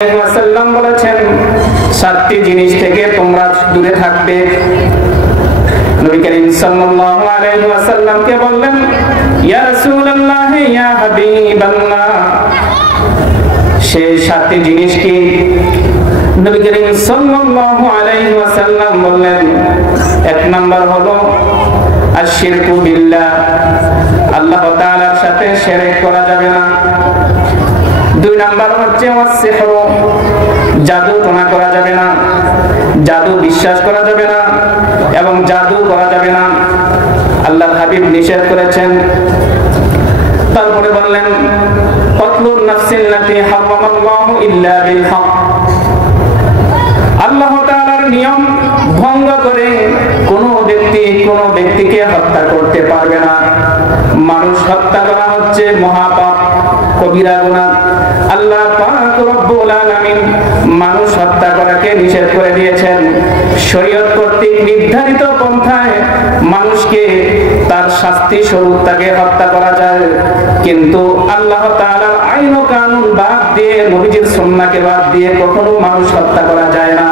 ওয়াসাল্লাম বলেছেন, সাতটি জিনিস থেকে তোমরা দূরে থাকবে। নবী করিম সাল্লাল্লাহু আলাইহি ওয়াসাল্লামকে বললেন, ইয়া রাসূলুল্লাহ, ইয়া হাবিবাল্লাহ, সেই সাতটি জিনিস কি? নবী করিম সাল্লাল্লাহু আলাইহি ওয়াসাল্লাম বললেন, এক নাম্বার হলো আশরিকু বিল্লাহ, আল্লাহ তাআলার সাথে শিরক করা যাবে না। দুই নাম্বার হচ্ছে ওয়াসসিহর, জাদু টোনা করা যাবে না, জাদু বিশ্বাস করা যাবে না এবং জাদু করা যাবে না, আল্লাহর হাবিব নিষেধ করেছেন। তারপরে বললেন, কতলুন নাফসিল্লাতী হারামাল্লাহু ইল্লা বিল হক, আল্লাহ তাআলার নিয়ম ভঙ্গ করে কোনো ব্যক্তিকে হত্যা করতে পারবে না। মানুষ হত্যা করা হচ্ছে মহাপাপ, কবিরা গুনাহ। আল্লাহ পাক রব্বুল আলামিন মানুষ হত্যা করাকে নিষেধ করে দিয়েছেন। শরীয়ত কর্তৃক নির্ধারিত পন্থায় মানুষকে তার শাস্তি স্বরূপ তাকে হত্যা করা যায়, কিন্তু আল্লাহ তাআলার আইন ও কানুন বাদ দিয়ে, নবীজির সুন্নাহকে বাদ দিয়ে কখনো মানুষ হত্যা করা যায় না।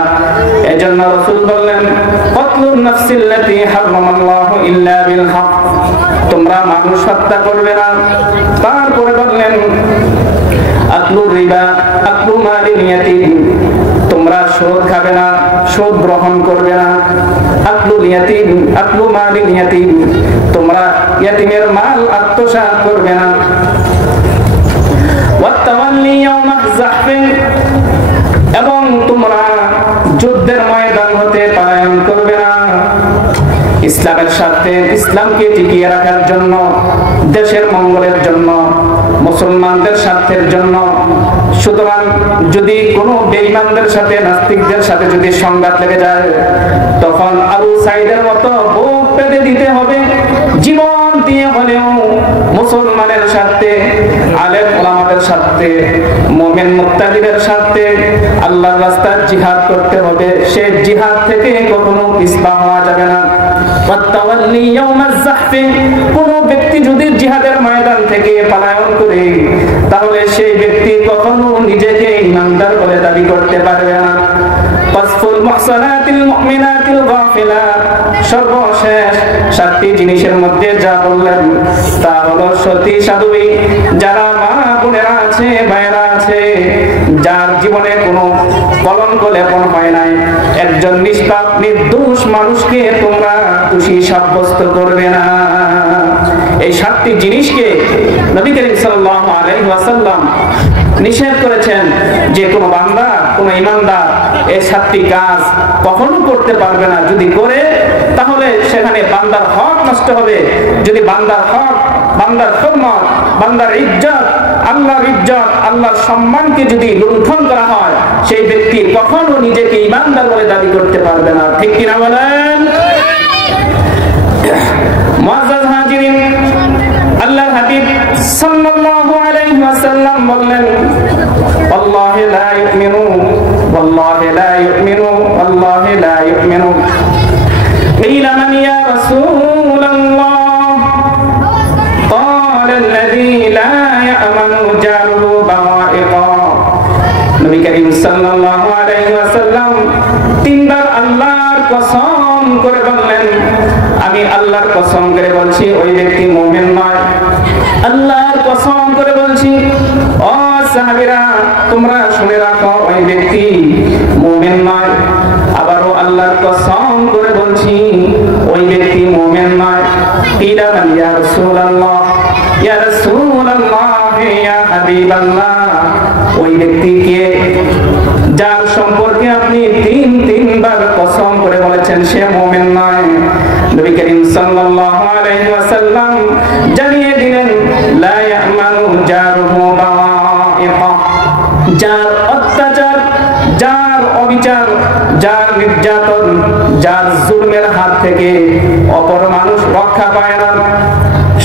এজন্য রাসূল বললেন, কতলুন নাফসিল্লাতী হারামাল্লাহু ইল্লা বিল হক, তোমরা মানুষ হত্যা করবে না। তারপরে বললেন, আকলুর রিবা আকলু মালিল ইয়াতীম, তোমরা সুদ খাবে না, সুদ গ্রহণ করবে না। আকলুল ইয়াতীম আকলু মালিল ইয়াতীম, তোমরা ইয়াতীমের মাল আত্মসাৎ করবে না। ওয়াতাওয়াল্লি ইয়াওমা যাহফিন, এবং তোমরা যুদ্ধের ময়দান হতে পলায়ন করবে না। ইসলামের সাথে, ইসলামকে টিকিয়ে রাখার জন্য, দেশের মঙ্গলের জন্য, মুসলমানদের স্বার্থের জন্য। সুতরাং যদি কোনো বেঈমানদের সাথে, নাস্তিকদের সাথে যদি সংঘাত লেগে যায়, তখন আবু সাঈদের মতো বুক পেতে দিতে হবে, জীবন দিয়ে হলেও মুসলমানের স্বার্থে, আলেম ওলামাদের স্বার্থে, মুমিন মুত্তাকিদের স্বার্থে আল্লাহর রাস্তায় জিহাদ করতে হবে। সে জিহাদ থেকে কখনো পিছপা হওয়া যাবে না। ওয়াতাওয়াল্লি ইয়াওমাজ যাহফি, কোন ব্যক্তি যদি জিহাদের ময়দান থেকে পলায়ন করে, তাহলে সেই ব্যক্তি কখনো নিজেকে ঈমানদার বলে দাবি করতে পারবে না। ওয়াসফুল মুহসানাতিল মুমিনাতিল গাফিলাত, সর্বশেষ সাতটি জিনিসের মধ্যে যা বললেন তা হলো সতী সাধবী, যারা মা বোনেরা আছে, ভাইরা আছে, যার জীবনে কোনো কলঙ্ক লেপন হয় নাই, একজন নিষ্পাপ নির্দোষ মানুষকে তোমরা দোষী সাব্যস্ত করবে না। এই সাতটি জিনিসকে নবী করিম সাল্লাল্লাহু আলাইহি ওয়াসাল্লাম নিষেধ করেছেন যে কোনো বান্দা, কোনো ঈমানদার এই সাতটি কাজ কখনো করতে পারবে না। যদি করে, তাহলে সেখানে বান্দার হক নষ্ট হবে। যদি বান্দার হক, বান্দার হুরমত, বান্দার ইজ্জত, আল্লাহর ইজ্জত, আল্লাহর সম্মানকে যদি লুণ্ঠন করা হয়, সেই ব্যক্তি কখনো নিজেকে ঈমানদার বলে দাবি করতে পারবে না। ঠিক কিনা বলেন? মুআজ্জাজ হাজিরিন, আল্লাহর হাবিব সাল্লাল্লাহু আলাইহি ওয়াসাল্লাম বললেন, ওয়াল্লাহি লা ইউমিনু, ওয়াল্লাহি লা ইউমিনু, ওয়াল্লাহি লা ইউমিনু। কিলা মান ইয়া রাসূলুল্লাহ? ক্বালা আল্লাযী লা ইয়ামানু জারুহু বাওয়াইকা। নবী করিম সাল্লাল্লাহু আলাইহি ওয়াসাল্লাম তিনবার আল্লাহর কসম করে বললেন, আমি আল্লাহর কসম করে বলছি ওই ব্যক্তি মুমিন নয়। আল্লাহর কসম করে বলছি, ও সাহাবীরা তোমরা শুনে রাখো, ওই ব্যক্তি মুমিন নয়। আবারও আল্লাহর কসম করে বলছি, ওই ব্যক্তি মুমিন নয়। কিলা মান ইয়া রাসূলুল্লাহ? ইয়া রাসূলুল্লাহ, ইয়া হাবিবাল্লাহ, ওই ব্যক্তিকে যার সম্পর্কে আপনি তিনবার কসম করে বলেছেন সে মুমিন নয়। নবী করিম সাল্লাল্লাহু আলাইহি ওয়াসাল্লাম জানিয়ে দিলেন, লা ইয়ামানু জারুহু বাওয়াইকা, যার অত্যাচার, যার অবিচার, যার নির্যাতন, যার জুলমের হাত থেকে অপর মানুষ রক্ষা পায় না,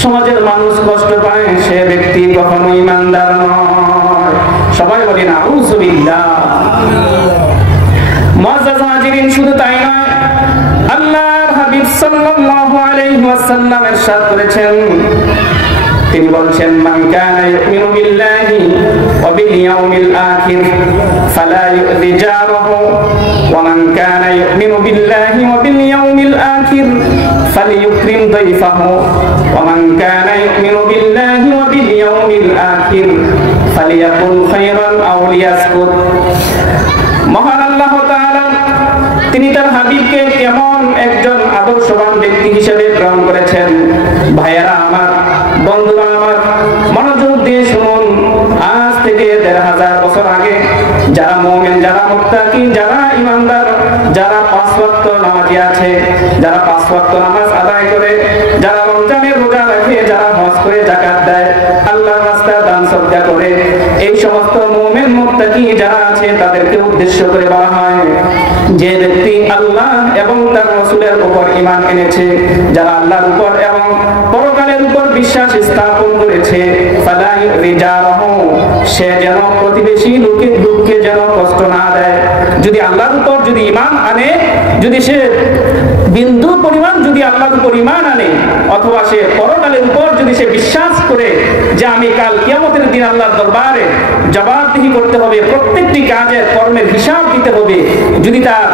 সমাজের মানুষ কষ্ট পায়, সে ব্যক্তি কখনো ঈমানদার নয়। সবাই বলি না আউযুবিল্লাহ। মুআজ্জাজ হাজিরিন, শুধু তাই নয়, আল্লাহর হাবিব সাল্লাল্লাহু আলাইহি ওয়াসাল্লাম ইরশাদ করেছেন, তিনি বলছেন, মান কানা ইউমিনু বিল্লাহি ওয়া وباليوم الآخر فلا يؤذي جاره ومن كان يؤمن بالله وباليوم الآخر فليكرم ضيفه ومن كان يؤمن بالله وباليوم الآخر فليقل خيرا أو ليسكت মহান আল্লাহ তাআলা তিনি তার হাবিবকে কেমন একজন আদর্শবান ব্যক্তি হিসেবে গ্রহণ করেছেন। ভাইয়েরা আমার, বন্ধুরা আমার, মনোযোগ দিয়ে শুনুন। আজ থেকে ১৫০০ বছর আগে যারা মুমিন, যারা মুত্তাকি, যারা ঈমানদার, যারা ৫ ওয়াক্ত নামাজি আছে, যারা ৫ ওয়াক্ত নামাজ আদায় করে, যারা রমজানের রোজা রাখে, যারা হজ করে, যাকাত দেয়, আল্লাহর রাস্তায় দান সদকা করে, এই সমস্ত মুমিন মুত্তাকি যারা আছে তাদেরকে উদ্দেশ্য করে বলা হয় যে ব্যক্তি আল্লাহ এবং তার রাসূলের উপর ঈমান এনেছে, যারা আল্লাহর উপর এবং পরকালের উপর বিশ্বাস স্থাপন করেছে, ফালা রিজারহু, সে যেন প্রতিবেশী লোকের দুঃখে যেন কষ্ট না দেয়। যদি আল্লাহর উপর যদি ঈমান আনে, যদি সে বিন্দু পরিমাণ যদি আল্লাহর উপর ঈমান আনে, অথবা সে পরকালের উপর যদি সে বিশ্বাস করে যে আমি কাল কিয়ামতের দিন আল্লাহর দরবারে জবাবদিহি করতে হবে, প্রত্যেকটি কাজের কর্মের হিসাব দিতে হবে, যদি তার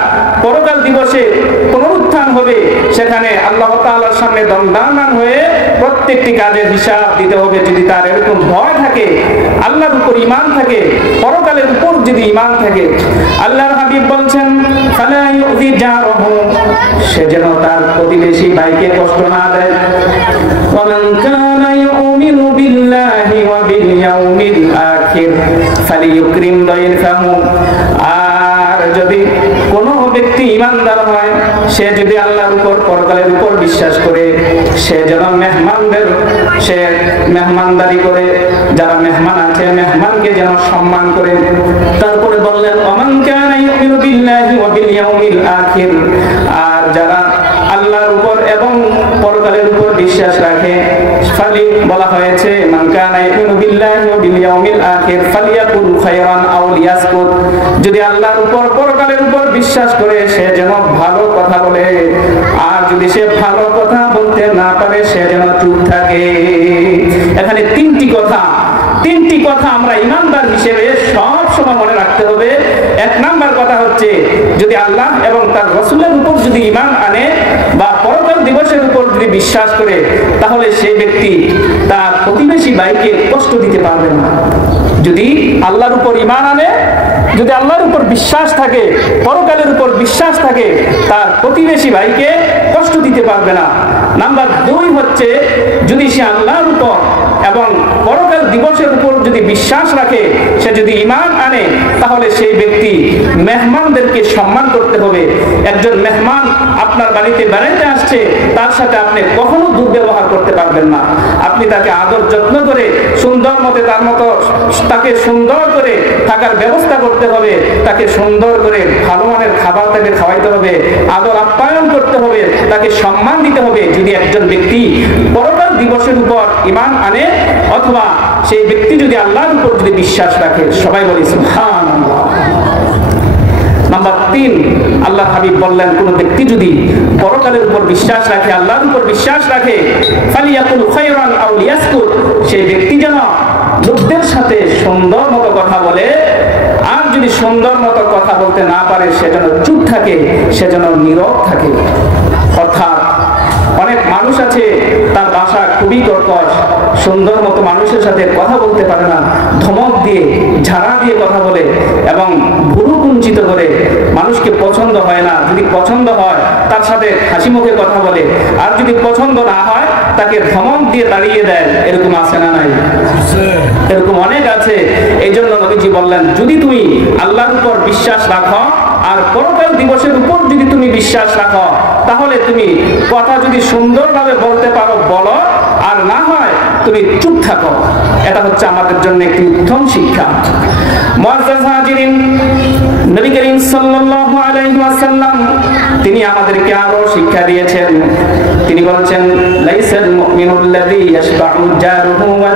পরকাল দিবসে পুনরুত্থান হবে, সেখানে আল্লাহ তাআলার সামনে দণ্ডায়মান হয়ে প্রত্যেকটি কাজের হিসাব দিতে হবে, যদি তার এরকম ভয় থাকে, আল্লাহর উপর ঈমান থাকে, পরকালের উপর যদি ঈমান থাকে, আল্লাহর হাবিব বলছেন ফালা ইউযি জারহু, সে যেন তার প্রতিবেশী ভাইকে কষ্ট না দেয়। ওয়া মান কানা ইউমিনু বিল্লাহি ওয়া বিল ইয়াউমিল আখির ফালিইউকরিম দাইফাহু, আর যদি কোনো ব্যক্তি ঈমানদার হয়, সে যদি আল্লাহর উপর পরকালের উপর বিশ্বাস করে, সে যেন সে মেহমানদারি করে, যারা মেহমান আছে মেহমানকে যেন সম্মান করে। তারপরে বললেন ওমান কানা ইউমিনু বিল্লাহি ওয়া বিল ইয়াউমিল আখির, আর যারা আল্লাহর উপর এবং পরকালের উপর বিশ্বাস রাখে, ফালি বলা হয়েছে মান কানা ইউমিনু বিল্লাহি ওয়া বিল ইয়াউমিল আখির ফালিয়াকুল খায়রান আও লিয়াসকুত, যদি আল্লাহর উপর পরকালের উপর বিশ্বাস করে সে যেন ভালো কথা বলে, আর যদি সে ভালো কথা বলতে না পারে সে যেন চুপ থাকে। এখানে তিনটি কথা আমরা ঈমানদার হিসেবে সব সময় মনে রাখতে হবে। এক নাম্বার কথা হচ্ছে, যদি আল্লাহ এবং তার রাসূলের উপর যদি ঈমান আনে বা পরকাল দিবসের উপর যদি বিশ্বাস করে, তাহলে সেই ব্যক্তি তার প্রতিবেশী ভাইকে কষ্ট দিতে পারবে না। যদি আল্লাহর উপর ঈমান আনে, যদি আল্লাহর উপর বিশ্বাস থাকে, পরকালের উপর বিশ্বাস থাকে, তার প্রতিবেশী ভাইকে কষ্ট দিতে পারবে না। নাম্বার 2 হচ্ছে, যদি সে আল্লাহর উপর এবং পরকাল দিবসের উপর যদি বিশ্বাস রাখে, সে যদি ঈমান আনে, তাহলে সেই ব্যক্তি মেহমানদেরকে সম্মান করতে হবে। একজন মেহমান আপনার বাড়িতে বেড়াতে আসছে, তার সাথে আপনি কখনো দুর্ব্যবহার করতে পারবেন না। আপনি তাকে আদর যত্ন করে সুন্দর মতে তাকে সুন্দর করে থাকার ব্যবস্থা করতে হবে, তাকে সুন্দর করে ভালো মানের খাবার তাকে খাওয়াইতে হবে, আদর আপ্যায়ন করতে হবে, তাকে সম্মান দিতে হবে। যদি একজন ব্যক্তি পরকাল দিবসের উপর ঈমান আনে, অথবা সেই ব্যক্তি যদি আল্লাহর উপর যদি বিশ্বাস রাখে, সবাই বলি সুবহানাল্লাহ। নাম্বার 3, আল্লাহ হাবিব বললেন কোন ব্যক্তি যদি পরকালের উপর বিশ্বাস রাখে, আল্লাহর উপর বিশ্বাস রাখে, ফালিয়াকুল খায়রান আও লিয়াসকুত, সেই ব্যক্তি যেন লোকদের সাথে সুন্দর মতো কথা বলে, আর যদি সুন্দর মতো কথা বলতে না পারে সে যেন চুপ থাকে, সে যেন নীরব থাকে। অর্থাৎ অনেক মানুষ আছে তার ভাষা খুবই কর্কশ, সুন্দর মতো মানুষের সাথে কথা বলতে পারে না, ধমক দিয়ে ঝাড়া দিয়ে কথা বলে এবং ভুরু কুঞ্চিত করে, মানুষকে পছন্দ হয় না। যদি পছন্দ হয় তার সাথে হাসি মুখে কথা বলে, আর যদি পছন্দ না হয় তাকে ধমক দিয়ে তাড়িয়ে দেয়। এরকম আছে না নাই? এরকম অনেক আছে। এই জন্য নবীজি বললেন, যদি তুমি আল্লাহর উপর বিশ্বাস রাখো আর পরকাল দিবসের উপর যদি তুমি বিশ্বাস রাখো, তাহলে তুমি কথা যদি সুন্দরভাবে বলতে পারো বলো, আর না হয় তুমি চুপ থাকো। এটা হচ্ছে আমাদের জন্য একটি উত্তম শিক্ষা। মুআজ্জাজ হাজিরিন, নবী করিম সাল্লাল্লাহু আলাইহি ওয়াসাল্লাম তিনি আমাদেরকে আরো শিক্ষা দিয়েছেন। তিনি বলেছেন, লাইসাল মুমিনুল্লাযী ইয়াশবাউ জারুহু ওয়া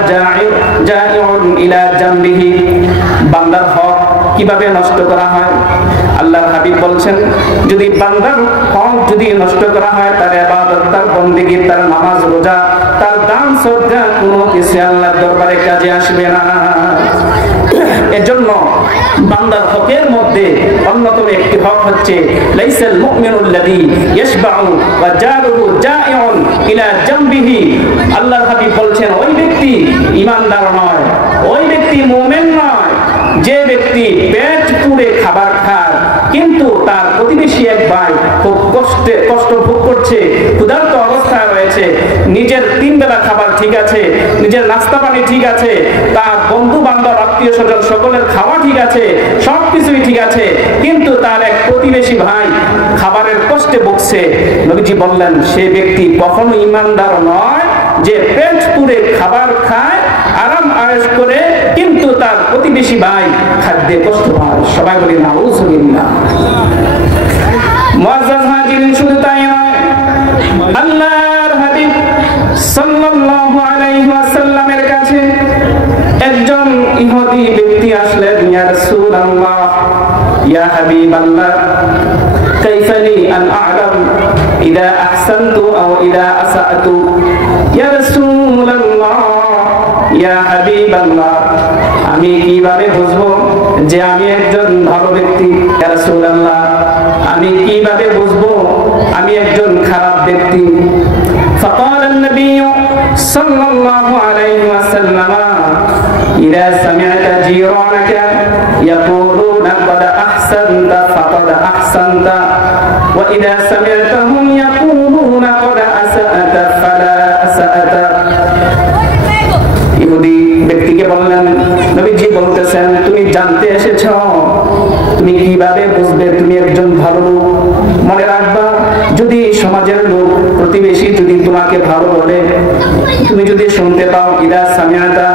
জাইউন ইলা জামবিহি। বান্দার হক কিভাবে নষ্ট করা হয়? আল্লাহর হাবিব বলছেন, যদি বান্দার হক যদি নষ্ট করা হয়, তার ইবাদত, তার বন্দেগী, তার নামাজ রোজা, তার দান সদকা কোনো কিছু আল্লাহর দরবারে কাজে আসবে না। এজন্য বান্দার হকের মধ্যে অন্যতম একটি হক হচ্ছে লাইসাল মুমিনুল্লাযী ইয়াশবাউ ওয়া জারুহু জাইউন ইলা জামবিহি। আল্লাহর হাবিব বলছেন ওই ব্যক্তি ঈমানদার নয়, ওই ব্যক্তি মুমিন নয় যে ব্যক্তি পেট পুরে খাবার খায় কিন্তু তার প্রতিবেশী এক ভাই খুব কষ্ট ভোগ করছে, ক্ষুধার্ত অবস্থায় রয়েছে, নিজের 3 বেলা খাবার ঠিক আছে, নিজের নাস্তা পানি ঠিক আছে, তার বন্ধু বান্ধব আত্মীয় স্বজন সকলের খাওয়া ঠিক আছে, সবকিছুই ঠিক আছে, কিন্তু তার এক প্রতিবেশী ভাই খাবারের কষ্টে ভুগছে। নবীজি বললেন সে ব্যক্তি কখনো ঈমানদার নয় যে পেট পুরে খাবার খায়, আরাম আয়েশ করে, কিন্তু তার প্রতিবেশী ভাই খাদ্যে কষ্ট পায়। সবাই বলি নাউযুবিল্লাহ। মুআজ্জাজ হাজিরিন, শুধু তাই নয়, আল্লাহর হাবিব সাল্লাল্লাহু আলাইহি ওয়াসাল্লামের কাছে একজন ইহুদি ব্যক্তি আসলেন। ইয়া রাসূলুল্লাহ, ইয়া হাবিবাল্লাহ, কাইফা লি আন আ'লাম ইযা আহসানতু আও ইযা আসাতু? ইয়া রাসূলুল্লাহ, ইয়া হাবিবাল্লাহ, আমি কিভাবে বুঝবো যে আমি একজন ভালো ব্যক্তি? ইয়া রাসূলুল্লাহ, আমি কিভাবে বুঝবো আমি একজন খারাপ ব্যক্তি? فقال النبي صلى الله عليه وسلم إذا سمعت جيرانك يقولون قد أحسنت فقد أحسنت وإذا سمعتهم يقولون قد أسأت فلا أسأت। ইহুদি ব্যক্তিকে বললেন, নবীজি বলতেছেন তুমি জানতে এসেছো, তুমি কিভাবে বুঝবে তুমি একজন ভালো লোক? মনে রাখবা, যদি সমাজের লোক প্রতিবেশী যদি তোমাকে ভালো বলে, তুমি যদি শুনতে পাও ইদা সামিআতা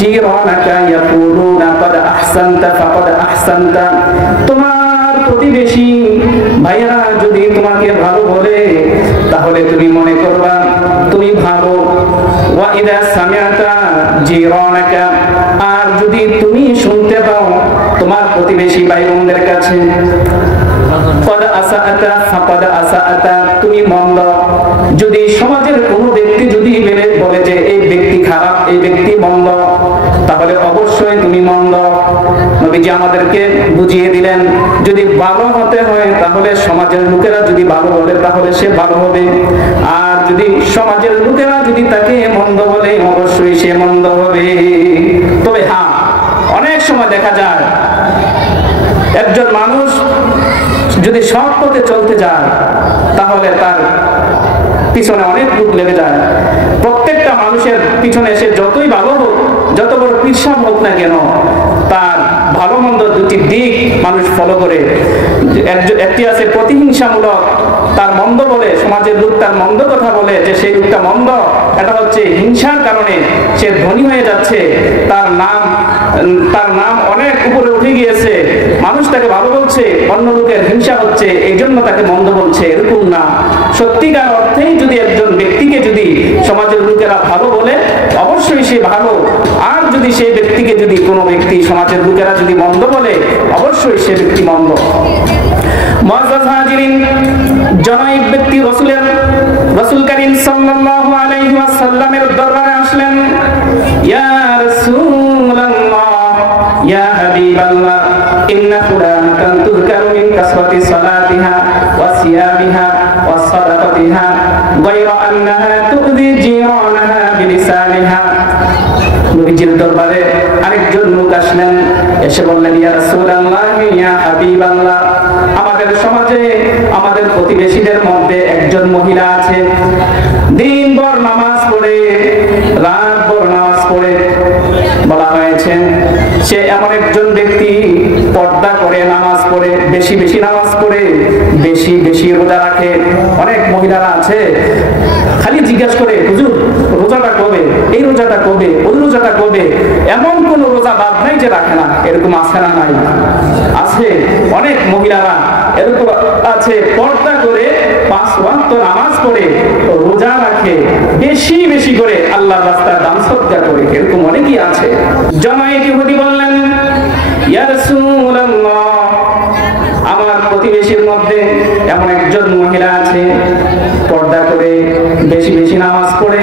জিরানাকা ইয়াকুলুনা ক্বাদ আহসানতা ফাকাদ আহসানতা, তোমার প্রতিবেশী ভাইরা যদি তোমাকে ভালো বলে তাহলে তুমি মনে করবা তুমি ভালো। ওয়া ইদা সামিআতা জিরানাকা, আর যদি তুমি শুনতে পাও তোমার প্রতিবেশী ভাই বোনদের কাছে ক্বাদ আসাআতা ফাকাদ আসাআতা, তুমি মন্দ, যদি সমাজের কোনো ব্যক্তি যদি বলে যে এই ব্যক্তি খারাপ, এই ব্যক্তি মন্দ, তাহলে অবশ্যই তুমি মন্দ। নবীজি আমাদেরকে বুঝিয়ে দিলেন যদি ভালো হতে হয় তাহলে সমাজের লোকেরা যদি ভালো বলে তাহলে সে ভালো হবে, আর যদি সমাজের লোকেরা যদি তাকে মন্দ বলে অবশ্যই সে মন্দ হবে। তবে হ্যাঁ, অনেক সময় দেখা যায় একজন মানুষ যদি সৎ পথে চলতে যায় তাহলে তার পিছনে অনেক লোক লেগে যায়। প্রত্যেকটা মানুষের পিছনে সে যতই ভালো হোক, যত বড় পীরসাব হোক না কেন, তার ভালো মন্দ দুটি দিক মানুষ ফলো করে। একটি আছে প্রতিহিংসামূলক, তার মন্দ বলে, সমাজের লোক তার মন্দ কথা বলে যে সেই লোকটা মন্দ, এটা হচ্ছে হিংসার কারণে সে ধনী হয়ে যাচ্ছে, তার নাম অনেক উপরে উঠে গিয়েছে, মানুষ তাকে ভালো বলছে, অন্য লোকের হিংসা হচ্ছে, এই জন্য তাকে মন্দ বলছে, এরকম না। সত্যিকার অর্থেই যদি একজন ব্যক্তিকে যদি সমাজের লোকেরা ভালো বলে অবশ্যই সে ভালো, আর যদি সেই ব্যক্তিকে যদি কোনো ব্যক্তি সমাজের লোকেরা যদি মন্দ বলে অবশ্যই সে ব্যক্তি মন্দ। মুআজ্জাজ হাজিরিন, জনৈক ব্যক্তি রাসূল করিম সাল্লাল্লাহু আলাইহি ওয়াসাল্লামের দরবারে আসলেন। ইয়া রাসূলুল্লাহ, ইয়া হাবিবাল্লাহ, ইন্না ফুলানাতান তুযকারু মিন কাসরাতি সালাতিহা ওয়া সিয়ামিহা ওয়া সাদাকাতিহা গায়রা আন্নাহা তুযি জিরানাহা বিলিসানিহা। নবীজির দরবারে আরেকজন লোক আসলেন, এসে বললেন ইয়া রাসূলুল্লাহ, ইয়া হাবিবাল্লাহ, আমাদের সমাজে আমাদের প্রতিবেশীদের মধ্যে একজন মহিলা আছে, দিনভর নামাজ পড়ে, রাতভর নামাজ পড়ে। বলা হয়েছে সে এমন একজন ব্যক্তি পর্দা করে নামাজ পড়ে, বেশি বেশি নামাজ পড়ে, বেশি বেশি রোজা রাখে। অনেক মহিলারা আছে খালি জিজ্ঞাসা করে হুজুর রোজাটা কবে, এই রোজাটা কবে, ওই রোজাটা কবে, এমন কোন রোজা বাদ নাই যে রাখে না। এরকম আছে না? নাই, আছে। অনেক মহিলারা এরকম আছে, পর্দা করে 5 ওয়াক্ত নামাজ পড়ে, রোজা রাখে, বেশি বেশি করে আল্লাহর রাস্তায় দান সদকা করে, এরকম অনেকই আছে। জনৈক ইহুদি বললেন ইয়া রাসূলুল্লাহ, আমার প্রতিবেশীর মধ্যে এমন একজন মহিলা আছে, পর্দা করে, বেশি বেশি নামাজ পড়ে,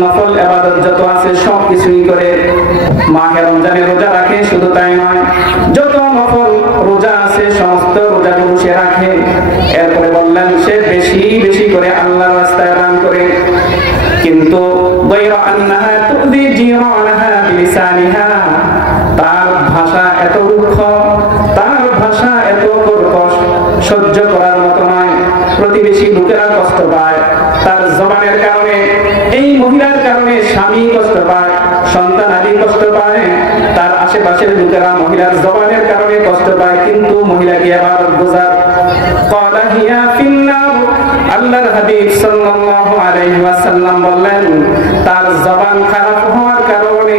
নফল ইবাদত যত আছে সব কিছুই করে, মাহে রমজানে রোজা রাখে, শুধু তাই আছে সমস্ত রোজাগুলো সে রাখে। এরপরে বললেন সে বেশি বেশি করে আল্লাহর রাস্তায় দান করে, কিন্তু গায়রা আন্নাহা তুযি জিরানাহা বিলিসানিহা, তার ভাষা এত রুক্ষ, তার ভাষা এত কর্কশ, সহ্য করার মতো নয়। প্রতিবেশী লোকেরা কষ্ট পায় তার জবানের কারণে, এই মহিলার কারণে স্বামী কষ্ট পায়, সন্তান আদি কষ্ট পায়, তার আশেপাশের লোকেরা মহিলার জবানের কারণে কষ্ট পায়, কিন্তু মহিলাকে আবার বোঝার। ক্বালা হিয়া ফিন্নার, আল্লাহর হাবিব সাল্লাল্লাহু আলাইহি ওয়াসাল্লাম বললেন তার জবান খারাপ হওয়ার কারণে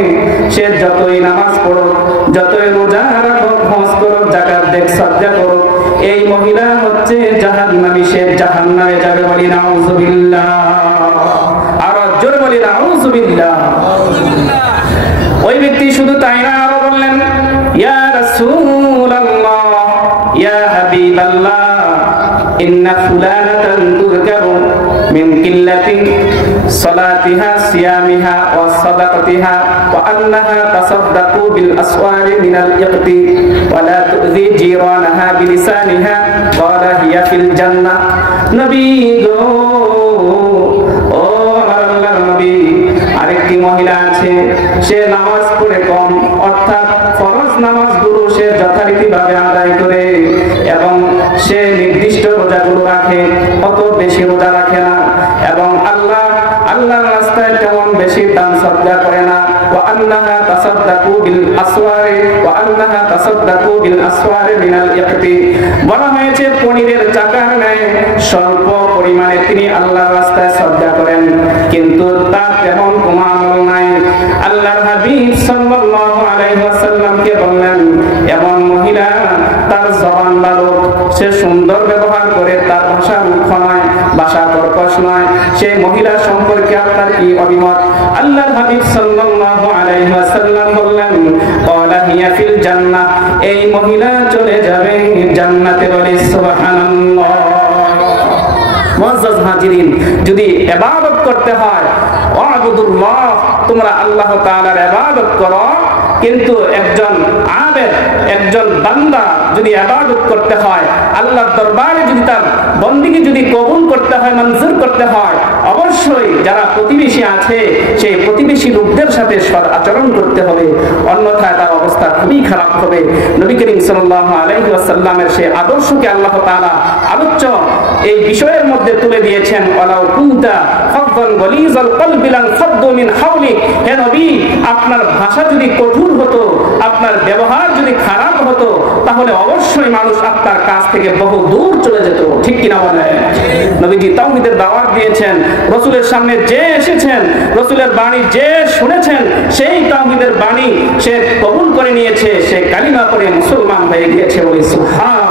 সে যতই নামাজ পড়ুক, যতই রোজা রাখুক, হজ করুক, যাকাত দেখ, সাদকা করুক, এই মহিলা হচ্ছে জাহান্নামী, সে জাহান্নামে যাবে। বলি নাউযুবিল্লাহ, আর জোরে বলি নাউযুবিল্লাহ। ওই ব্যক্তি শুধু তাই না, আরো বললেন ইয়া রাসূলুল্লাহ ইয়া হাবিবাল্লাহ ইন্না ফুলানাতান তুযকারু মিন কিল্লাতি সালাতিহা সিয়ামিহা ওয়া সাদাকাতিহা ওয়া আন্নাহা তাসাদ্দাকু বিল আসওয়ারি মিনাল ইqti ওয়া লা তুযি জিরানাহা বিলিসানিহা ক্বালা হিয়া ফিল জান্নাহ। নবী গো, ও আল্লাহর নবী, আরেকটি মহিলা আছে, সে নামাজ পড়ে কম, অর্থাৎ ফরজ নামাজগুলো সে যথারীতিভাবে আদায় করে এবং সে নির্দিষ্ট রোজাগুলো রাখে, অত বেশি রোজা রাখে না, এবং আল্লাহর রাস্তায় তেমন বেশি দান সদকা করে না। ওয়া আন্নাহা তাসাদ্দাকু বিল আসওয়ারি ওয়া আন্নাহা তাসাদ্দাকু বিল আসওয়ারি মিনাল ইqti, বলা হয়েছে পনিরের চাকার ন্যায় স্বল্প পরিমাণে তিনি আল্লাহর রাস্তায় সদকা করেন, কিন্তু তার তেমন কোনো আমল নাই। আল্লাহর হাবিব সাল্লাল্লাহু আলাইহি ওয়াসাল্লামকে বললেন এমন মহিলা তার জবান ভালো, সে সুন্দর ব্যবহার করে, তার ভাষা রুক্ষ নয়, ভাষা কর্কশ নয়, সেই মহিলা সম্পর্কে আপনার কি অভিমত? আল্লাহর হাবিব সাল্লাল্লাহু আলাইহি ওয়াসাল্লাম বললেন ক্বালা হিয়া ফিল জান্নাহ, এই মহিলা চলে যাবে জান্নাতে। বলি সুবহানাল্লাহ। মুআজ্জাজ হাজিরিন, যদি ইবাদত করতে হয়, ওয়াবুদুল্লাহ, তোমরা আল্লাহ তাআলার ইবাদত করো, কিন্তু একজন আবেদ, একজন বান্দা যদি ইবাদত করতে হয়, আল্লাহর দরবারে যদি তার বন্দেগী যদি কবুল করতে হয়, মঞ্জুর করতে হয়, অবশ্যই যারা প্রতিবেশী আছে সেই প্রতিবেশী লোকদের সাথে সৎ আচরণ করতে হবে, অন্যথায় তার অবস্থা খুবই খারাপ হবে। নবী করিম সাল্লাল্লাহু আলাইহি ওয়াসাল্লামের সেই আদর্শকে আল্লাহ তাআলা আলোচ্য এই বিষয়ের মধ্যে তুলে দিয়েছেন। ওয়ালাউ কুনতা ফাদদান গলিজাল কলবি লান ফাদ্দু মিন হাওলিক, হে নবী, আপনার ভাষা যদি কঠোর হতো, আপনার ব্যবহার যদি খারাপ হতো, তাহলে অবশ্যই মানুষ আপনার কাছ থেকে বহু দূর চলে যেত। ঠিক কিনা বলেন? নবীজি তাওহীদের দাওয়াত দিয়েছেন, রাসূলের সামনে যে এসেছেন, রাসূলের বাণী যে শুনেছেন, সেই তাওহীদের বাণী সে কবুল করে নিয়েছে, সে কালিমা পড়ে মুসলমান হয়ে গিয়েছে। বলি সুবহান।